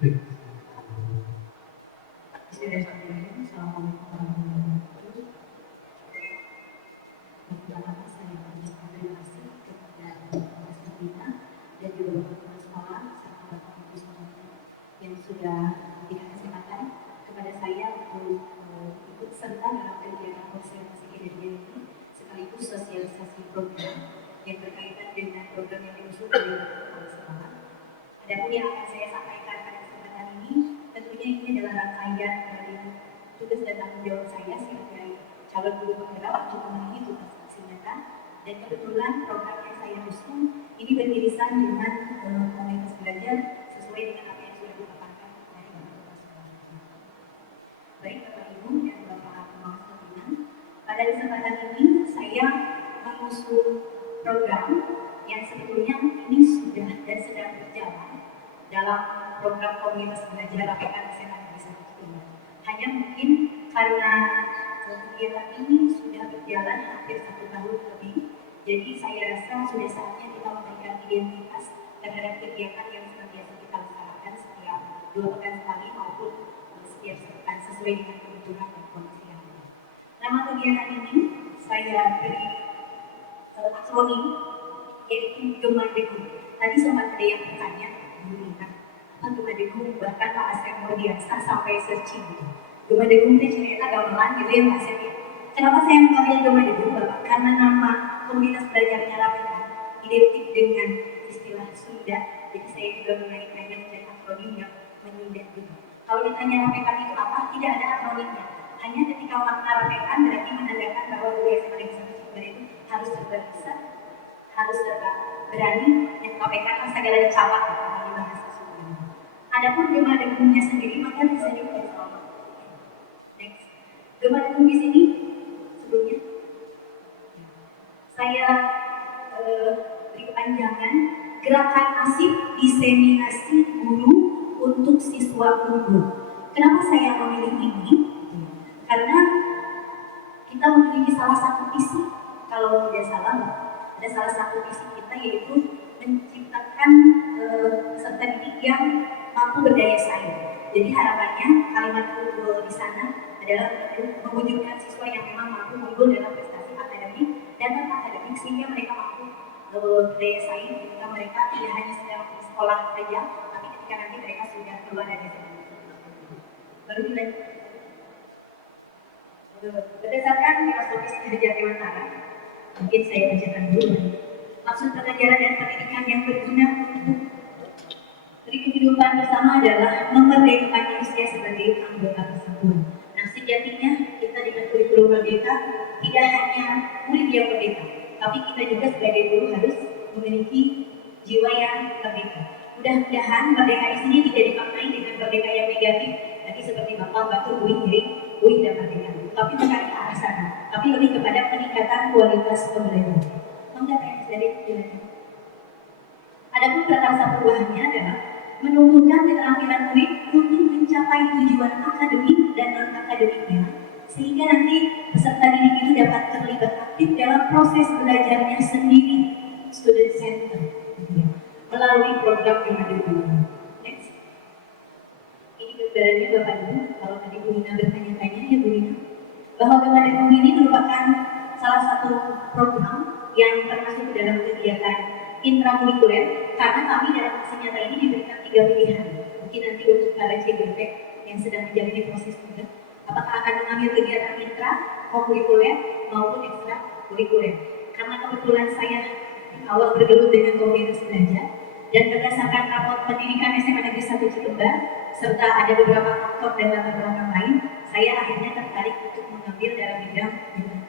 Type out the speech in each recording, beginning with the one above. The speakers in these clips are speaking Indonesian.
Bismillahirrahmanirrahim. Assalamualaikum warahmatullahi wabarakatuh. Pertama-tama saya mengucapkan terima kasih kepada Mas Nabila dan juga Bapak Sekolah serta Bapak Ibu semuanya yang sudah memberikan kesempatan kepada saya untuk ikut serta dalam kegiatan konservasi energi ini sekaligus sosialisasi program yang berkaitan dengan program yang diusung oleh Bapak Sekolah. Adapun yang akan saya sampaikan pada kesempatan ini, tentunya ini adalah rangkaian dari tugas dan tanggung jawab saya sebagai calon guru penggerak untuk memenuhi tugas laksanakan. Dan kebetulan program yang saya usung ini beririsan dengan komunitas belajar sesuai dengan apa yang sudah dipaparkan dari Bapak Sekolah. Baik Bapak Ibu dan Bapak pengawas pembinaan, pada kesempatan ini saya mengusung program yang sebetulnya ini sudah dan sedang berjalan dalam program komunitas belajar APK SMA Negeri 1 Cirebon. Hanya mungkin karena kegiatan ini sudah berjalan hampir 1 tahun lebih, jadi saya rasa sudah saatnya kita memberikan identitas terhadap kegiatan yang senantiasa kita laksanakan setiap 2 pekan sekali maupun setiap sepekan sesuai dengan kebutuhan dan kondisi yang ada. Nama kegiatan ini saya beri akronim yaitu Gemadegu. Tadi sempat ada yang bertanya, apa Gemadegu? Bahkan Pak Asep Mordiansa sampai searching gitu. Gemadegu itu cerita gamelan gitu ya Mas Asep. Kenapa saya mengambil Gemadegu Bapak? Karena nama komunitas belajarnya Rapikan identik dengan istilah Sunda. Jadi saya juga mengaitkannya dengan akronim yang menyindir juga. Kalau ditanya Rapikan itu apa? Tidak ada akronimnya. Hanya ketika makna Rapikan berarti menandakan bahwa guru SMA Negeri 1 Cirebon itu harus berbisa, harus berani yang KPK segala dicapak di bahasa Sunda. Adapun Gemadegu-nya sendiri maka bisa dibaca sama. Next, Gemadegu di sini sebelumnya saya beri kepanjangan gerakan asik diseminasi guru untuk siswa unggul. Kenapa saya memilih ini? Karena kita memiliki salah satu visi, kalau tidak salah ada salah satu visi kita yaitu menciptakan peserta didik yang mampu berdaya saing. Jadi harapannya kalimat unggul di sana adalah mewujudkan siswa yang memang mampu unggul dalam prestasi akademik dan non akademik sehingga mereka mampu berdaya saing ketika mereka tidak hanya sedang di sekolah saja, tapi ketika nanti mereka sudah keluar dari SMA. Baru dilanjut. Berdasarkan filosofis Hajar Dewantara, mungkin saya bacakan dulu. Maksud pengajaran dan pendidikan yang berguna untuk kehidupan bersama adalah memerdekakan manusia sebagai anggota kesatuan. Nah, sejatinya kita dengan kurikulum merdeka tidak hanya murid yang merdeka, tapi kita juga sebagai guru harus memiliki jiwa yang merdeka. Mudah-mudahan merdeka di sini tidak dimaknai dengan merdeka yang negatif, tadi seperti Bapak Batu Uin dan merdeka, tapi bukan ke arah sana, tapi lebih kepada peningkatan kualitas pembelajaran. Enggak kayak dari pilihan. Adapun kata buahnya adalah menumbuhkan keterampilan murid untuk mencapai tujuan akademik dan non-akademiknya, sehingga nanti peserta didik itu dapat terlibat aktif dalam proses belajarnya sendiri, student center, melalui program Gemadegu. Next. Ini gambarannya Bapak Ibu, kalau tadi Bu Nina bertanya-tanya ya Bu Nina, bahwa Gemadegu ini merupakan salah satu program yang termasuk dalam kegiatan intrakurikuler, karena kami dalam fase nyata ini diberikan 3 pilihan. Mungkin nanti untuk para CGP yang sedang menjalani proses juga, apakah akan mengambil kegiatan intra kurikuler maupun ekstra kurikuler. Karena kebetulan saya di awal bergelut dengan komunitas belajar dan berdasarkan rapor pendidikan SMA Negeri 1 Cirebon serta ada beberapa faktor dan latar belakang lain, saya akhirnya tertarik untuk mengambil dalam bidang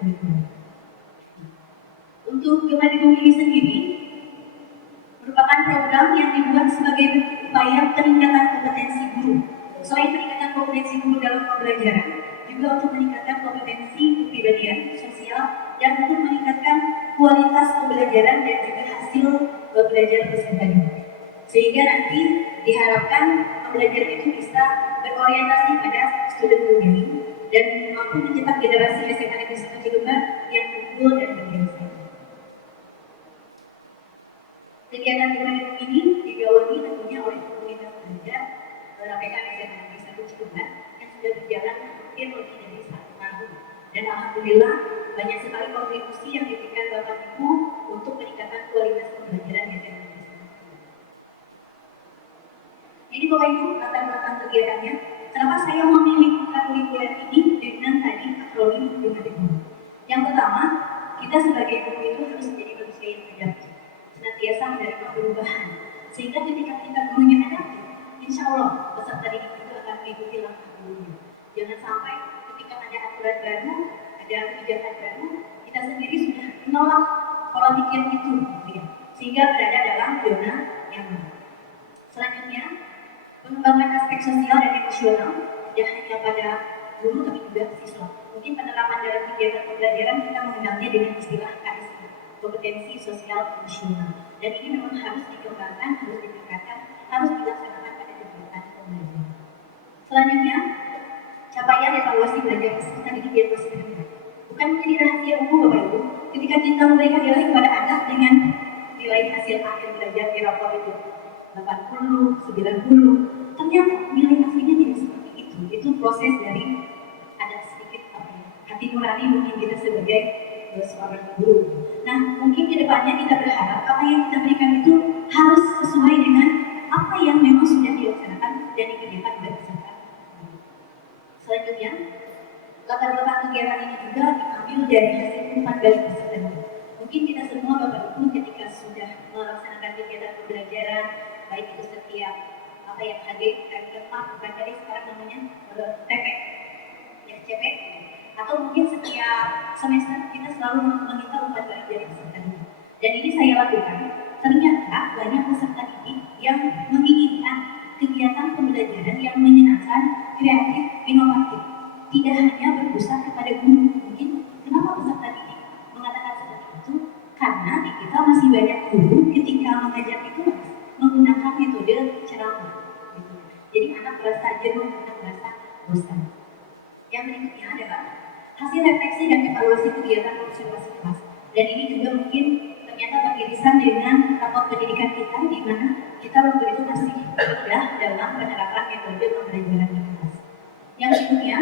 kurikuler. Untuk Gemadegu ini sendiri merupakan program yang dibuat sebagai upaya peningkatan kompetensi guru. Selain peningkatan kompetensi guru dalam pembelajaran, juga untuk meningkatkan kompetensi kepribadian, sosial, dan untuk meningkatkan kualitas pembelajaran dan juga hasil belajar peserta didik. Sehingga nanti diharapkan pembelajaran itu bisa berorientasi pada student learning dan mampu mencetak generasi SMA Negeri 1 Cirebon yang unggul dan berdaya. Kegiatan Gemadegu ini digawangi tentunya oleh komunitas belajar alhamdulillah banyak sekali kontribusi yang diberikan Bapak Ibu untuk peningkatan kualitas pembelajaran di SMA. Jadi Bapak Ibu, latar belakang kegiatannya, kenapa saya memilih kurikuler ini dengan tadi akronim BKTB. Yang pertama, kita sebagai guru itu harus menjadi manusia yang adaptif, senantiasa menerima perubahan, sehingga ketika kita gurunya adaptif, insya Allah peserta didik itu akan mengikuti langkah gurunya. Jangan sampai ketika ada aturan baru, ada kebijakan baru, kita sendiri sudah menolak pola pikir itu, ya, sehingga berada dalam zona nyaman. Selanjutnya, pengembangan aspek sosial dan emosional tidak hanya pada guru tapi juga siswa. Mungkin penerapan dalam kegiatan pembelajaran kita mengenalnya dengan istilah KSE, kompetensi sosial emosional. Dan ini memang harus dikembangkan, harus ditingkatkan, harus dilaksanakan pada kegiatan pembelajaran. Selanjutnya, capaian evaluasi belajar peserta didik yang masih rendah. Bukan menjadi rahasia umum Bapak Ibu, ketika kita memberikan nilai kepada anak dengan nilai hasil akhir belajar di rapor itu 80, 90, ternyata nilai hasilnya tidak seperti itu. Itu proses dari ada sedikit hati nurani mungkin kita sebagai seorang guru. Nah, mungkin ke depannya kita berharap apa yang kita berikan itu harus sesuai dengan apa yang memang sudah dilaksanakan dan dikerjakan oleh peserta. Selanjutnya, latar belakang kegiatan ini juga diambil dari hasil umpan balik peserta. Mungkin kita semua Bapak Ibu ketika sudah melaksanakan kegiatan pembelajaran, baik itu setiap apa yang hadir, bukan tadi sekarang namanya TP, ya CP, atau mungkin setiap semester kita selalu meminta umpan balik dari peserta didik. Dan ini saya lakukan, ternyata banyak peserta didik yang menginginkan kegiatan pembelajaran yang menyenangkan, kreatif, inovatif. Tidak hanya berpusat kepada guru. Mungkin kenapa peserta didik mengatakan seperti itu? Karena di kita masih banyak guru ketika mengajar itu menggunakan metode ceramah. Gitu. Jadi anak merasa jenuh, anak merasa bosan. Yang berikutnya adalah hasil refleksi dan evaluasi kegiatan observasi kelas. Dan ini juga mungkin ternyata beririsan dengan rapor pendidikan kita, di mana kita waktu itu masih rendah dalam penerapan metode pembelajaran di kelas. Yang berikutnya,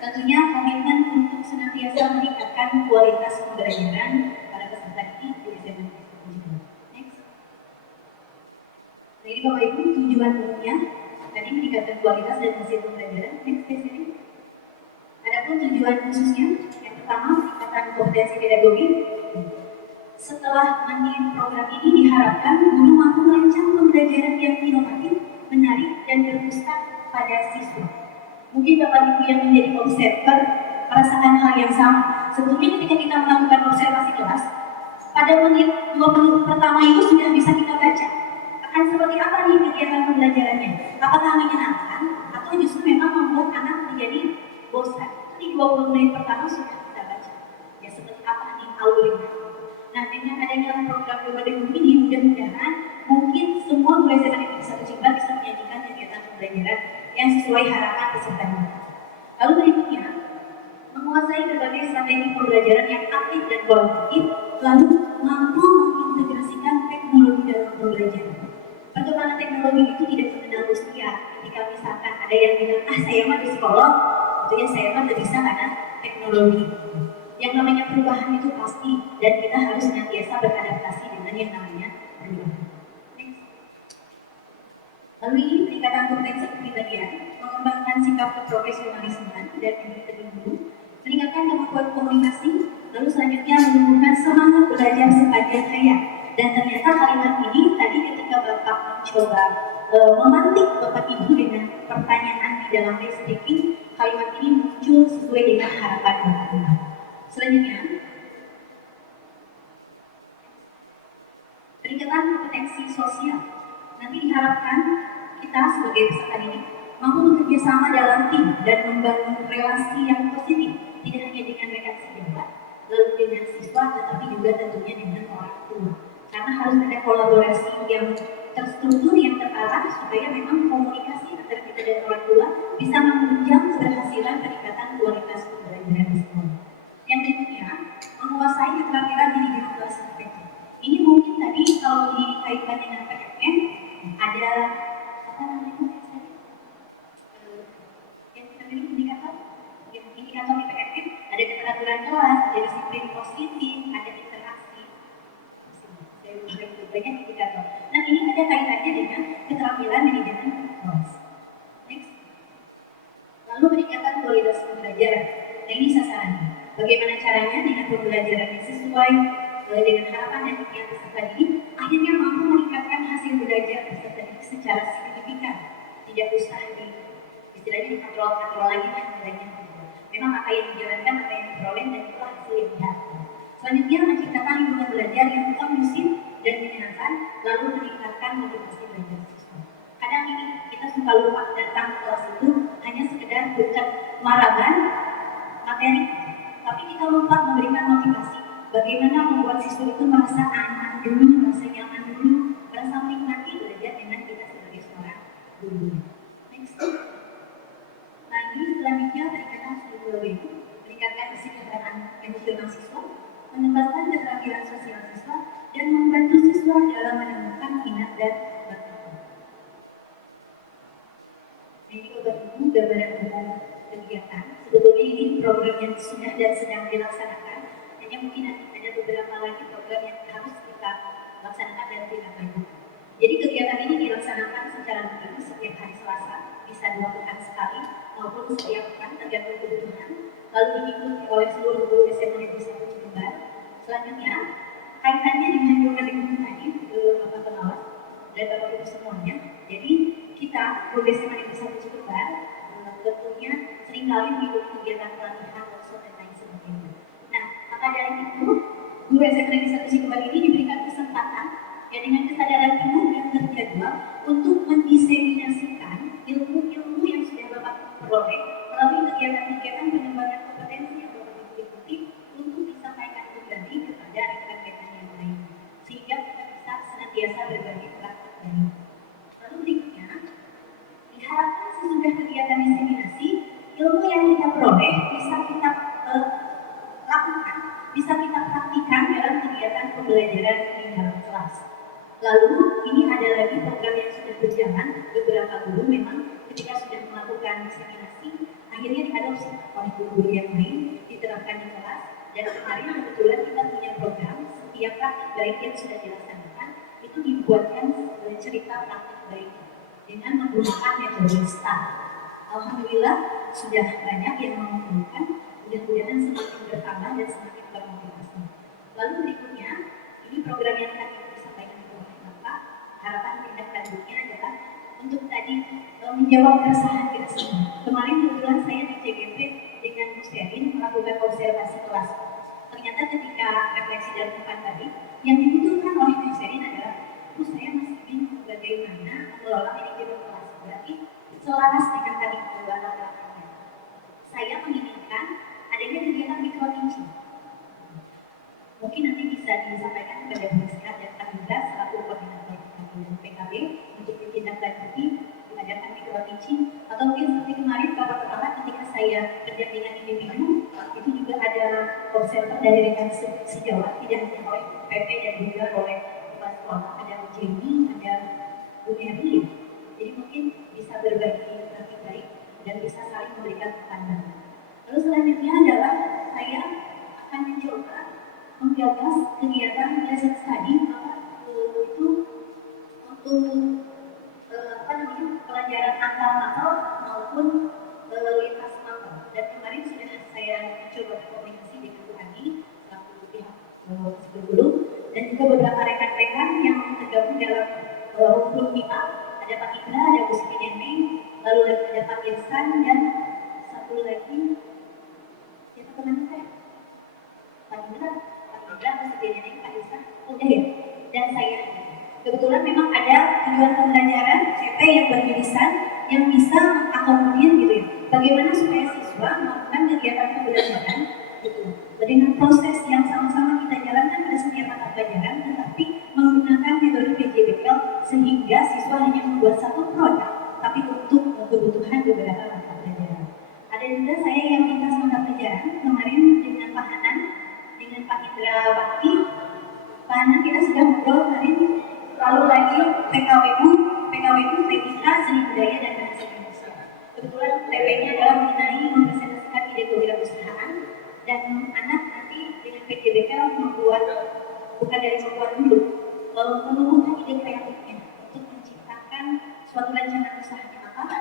tentunya komitmen untuk senantiasa meningkatkan kualitas pembelajaran para peserta didik di SMA. Next. Nah, ini Bapak Ibu tujuan umumnya tadi meningkatkan kualitas dan hasil pembelajaran. Next sini. Adapun tujuan khususnya, yang pertama meningkatkan kompetensi pedagogi. Setelah menin program ini diharapkan guru mampu merancang pembelajaran yang inovatif, menarik dan berpusat pada siswa. Mungkin Bapak Ibu yang menjadi observer merasakan hal yang sama. Sebelumnya ketika kita melakukan observasi kelas, pada menit 20 pertama itu sudah bisa kita baca akan seperti apa nih kegiatan pembelajarannya. Apakah menyenangkan atau justru memang membuat anak menjadi bosan. Di 20 menit pertama sudah kita baca. Ya seperti apa nih alurnya. Nah, dengan adanya program BPDU ini mudah-mudahan mungkin semua guru SMA Negeri 1 Jember bisa menyajikan kegiatan pembelajaran yang sesuai harapan peserta. Lalu berikutnya, menguasai berbagai strategi pembelajaran yang aktif dan kolaboratif, lalu mampu mengintegrasikan teknologi dalam pembelajaran. Perkembangan teknologi itu tidak mengenal usia. Ketika misalkan ada yang bilang, saya mah di psikolog, itu ya saya mah bisa karena teknologi. Yang namanya perubahan itu pasti, dan kita harus senantiasa beradaptasi dengan yang namanya perubahan. Lalu ini peningkatan kompetensi kepribadian, mengembangkan sikap keprofesionalismean dan integritas, meningkatkan kemampuan komunikasi, lalu selanjutnya menumbuhkan semangat belajar sepanjang hayat. Dan ternyata kalimat ini tadi ketika Bapak mencoba memantik Bapak Ibu dengan pertanyaan di dalam speaking, kalimat ini muncul sesuai dengan harapan Bapak Ibu. Selanjutnya, peningkatan kompetensi sosial. Nanti diharapkan kita sebagai peserta didik mampu bekerja sama dalam tim dan membangun relasi yang positif, tidak hanya dengan rekan sejawat, lalu dengan siswa, tetapi juga tentunya dengan orang tua. Karena harus ada kolaborasi yang terstruktur, yang terarah, supaya memang komunikasi antara kita dan orang tua bisa menunjang keberhasilan peningkatan kualitas pembelajaran di sekolah. Yang berikutnya, menguasai keterampilan manajemen kelas efektif. Ini mungkin tadi kalau dikaitkan dengan PMN, ada apa namanya yang kita pilih indikator di PMN, ada keteraturan kelas, ada disiplin positif, ada interaksi. Banyak indikator. Nah ini ada kaitannya dengan keterampilan manajemen kelas. Next. Lalu peningkatan kualitas pembelajaran. Nah ini sasarannya. Bagaimana caranya dengan pembelajaran yang sesuai dengan harapan dan impian peserta didik, akhirnya mampu meningkatkan hasil belajar peserta didik secara signifikan. Tidak usah istilahnya dikontrol lagi kan nilainya. Memang apa yang dijalankan, apa yang diperoleh, dan itu hasil yang diharapkan. Selanjutnya menciptakan lingkungan belajar yang kondusif dan menyenangkan, lalu meningkatkan motivasi belajar siswa. Kadang ini kita suka lupa datang ke kelas itu hanya sekedar bukan marahan materi, tapi kita lupa memberikan motivasi. Bagaimana membuat siswa itu merasa aman dulu, merasa nyaman dulu, merasa menikmati belajar dengan kita sebagai seorang guru. Next. Nah ini selanjutnya peningkatan psikologi, meningkatkan kesejahteraan emosional siswa, mengembangkan keterampilan sosial siswa, dan membantu siswa dalam menemukan minat dan bakatnya. Ini Bapak-Ibu gambaran umum kegiatan. Sebetulnya ini program yang sudah dan sedang dilaksanakan. Hanya mungkin nanti ada beberapa lagi program yang harus kita laksanakan dan tidak lanjut. Jadi kegiatan ini dilaksanakan secara rutin setiap hari Selasa, bisa 2 pekan sekali maupun setiap pekan tergantung kebutuhan. Lalu diikuti oleh seluruh guru SMA Negeri 1 Jember. Selanjutnya kaitannya dengan domain lingkungan tadi, Bapak pengawas dan Bapak-Ibu semuanya. Jadi kita guru SMA Negeri 1 Jember tentunya seringkali mengikuti kegiatan pelatihan, workshop dan lain sebagainya. Nah, maka dari itu guru SMA Negeri 1 Jember ini diberikan kesempatan ya dengan kesadaran penuh dan terjadwal untuk mendiseminasikan ilmu-ilmu yang sudah Bapak peroleh melalui kegiatan-kegiatan pengembangan kompetensi yang Bapak ikuti untuk disampaikan kembali kepada rekan-rekan yang lain, sehingga kita bisa senantiasa berbagi praktik dari. Lalu berikutnya, diharapkan sesudah kegiatan diseminasi, ilmu yang kita peroleh bisa kita lakukan, bisa kita praktikan dalam kegiatan pembelajaran di dalam kelas. Lalu ini ada lagi program yang sudah berjalan, beberapa guru memang ketika sudah melakukan diseminasi, akhirnya diadopsi oleh guru-guru yang lain, diterapkan di kelas, dan kemarin kebetulan kita punya program setiap praktik baik yang sudah dilaksanakan, itu dibuatkan cerita praktik baik dengan menggunakan metode STAR. Alhamdulillah sudah banyak yang mengumpulkan, mudah-mudahan semakin bertambah dan semakin termotivasi. Lalu berikutnya, ini program yang tadi disampaikan oleh Bapak, harapan tindak lanjutnya adalah untuk tadi menjawab keresahan kita semua. Kemarin kebetulan saya di CGP dengan Bu Sherin melakukan observasi kelas. Ternyata ketika refleksi dan depan tadi, yang dibutuhkan oleh Bu Sherin adalah, Bu saya masih bingung bagaimana mengelola manajemen kelas. Berarti selaras dengan tadi latar belakangnya. Saya menginginkan adanya kegiatan mikro teaching. Mungkin nanti bisa disampaikan kepada Bu Rizka dan Pak Indra selaku koordinator PKB dan PKB untuk ditindaklanjuti diadakan mikro teaching, atau mungkin seperti kemarin Bapak Kepala ketika saya kerja dengan individu itu juga ada observer dari rekan sejawat, tidak hanya oleh PP dan juga oleh kepala sekolah, ada Bu Jenny, ada Bu Eri. Jadi mungkin bisa berbagi praktik baik dan bisa saling memberikan pandangan. Lalu selanjutnya adalah saya akan mencoba menggagas kegiatan lesson study itu untuk pelajaran antar makro maupun lintas makro. Dan kemarin sudah saya coba komunikasi dengan Bu Adi selaku pihak sebelum dan juga beberapa rekan-rekan yang tergabung dalam rumpun MIPA. Ada Pak Indra, ada Bu Siti Neneng, lalu ada Pak Irsan dan satu lagi siapa teman saya? Pak Indra, Bu Siti Neneng, Pak Irsan, udah ya. Dan saya kebetulan memang ada tujuan pembelajaran CP yang beririsan yang bisa mengakomodir gitu ya. Bagaimana supaya siswa melakukan kegiatan pembelajaran gitu dengan proses yang sama-sama kita jalankan pada setiap mata pelajaran, tetapi menggunakan metode PJBL sehingga siswa hanya membuat satu produk, tapi untuk kebutuhan beberapa mata pelajaran. Ada juga saya yang lintas mata pelajaran kemarin dengan Pak Hanan, dengan Pak Indra Bakti. Pak Hanan kita sudah ngobrol kemarin. Lalu lagi PKWU Teknika Seni Budaya dan Bahasa Indonesia. Kebetulan TP-nya adalah mengenai mempresentasikan ide kewirausahaan dan anak nanti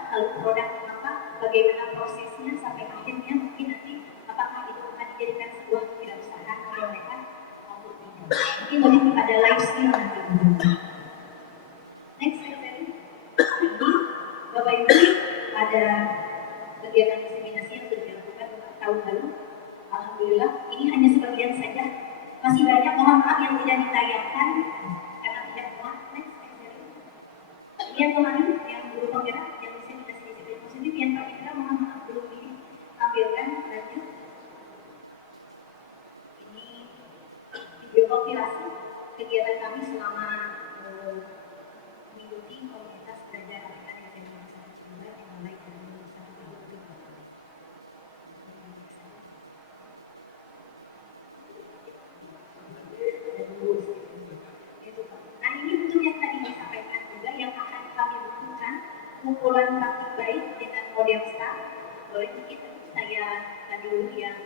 lalu produk apa, bagaimana prosesnya sampai akhirnya mungkin nanti apakah itu akan dijadikan sebuah kewirausahaan oleh mereka maupun tidak. Mungkin lebih kepada life skill nanti. Next slide. Ini Bapak Ibu ada kegiatan diseminasi yang sudah dilakukan tahun lalu. Alhamdulillah, ini hanya sebagian saja. Masih banyak, mohon maaf yang tidak ditayangkan karena tidak muat. Next slide. Ini yang kemarin yang guru penggerak yang diseminasi disiplin positif yang Pak Indra, mohon maaf belum ditampilkan. Lanjut. Ini video kompilasi kegiatan kami selama mengikuti komunitas belajar APK yang ada di Masyarakat Cibubur yang mulai dari 1 tahun ke depan. Nah ini untuk yang tadi disampaikan juga yang akan kami butuhkan kumpulan praktik baik dengan model STAR. Boleh sedikit saya tadi dulu yang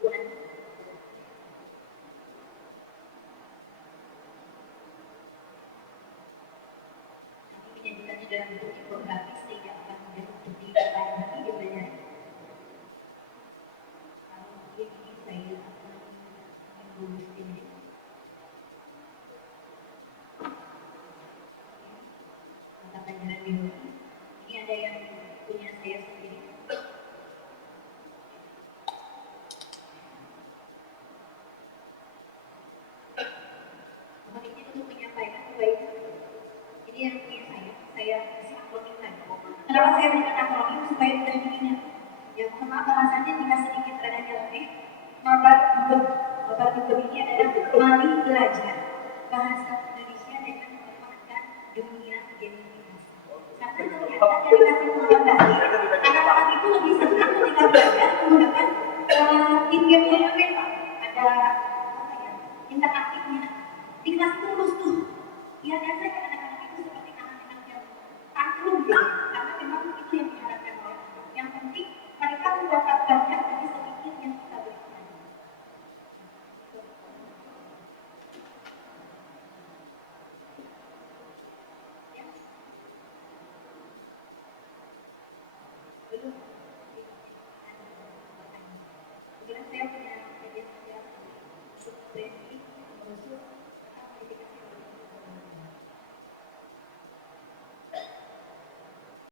Bu Andi. Menyajikannya dalam bentuk infografis sehingga akan mudah untuk dipahami dipelajari. Kalau mungkin ini saya akan menunggu ini. Mata pelajaran biologi. Ini ada yang punya saya sendiri. Mohon izin untuk menyampaikan baik. Ini yang punya saya kasih akronim tadi. Kenapa saya berikan akronim supaya tidak diingat? Ya mohon maaf bahasanya jika sedikit rada jelek. Mabar ini adalah mari belajar bahasa Indonesia dengan memanfaatkan dunia gamifikasi. Karena ternyata dari hasil pengembangan anak-anak itu lebih senang ketika belajar menggunakan tim game elemen, Pak. Ada apa ya? Interaktifnya. Di kelas itu terus tuh. Ya dan saya anak-anak itu seperti anak-anak yang tanggung ya. Karena memang itu yang diharapkan oleh anak. Yang penting mereka mendapat banyak dari sedikit yang kita berikan. Ya. Belum. Mungkin saya punya media sosial untuk branding, mengusung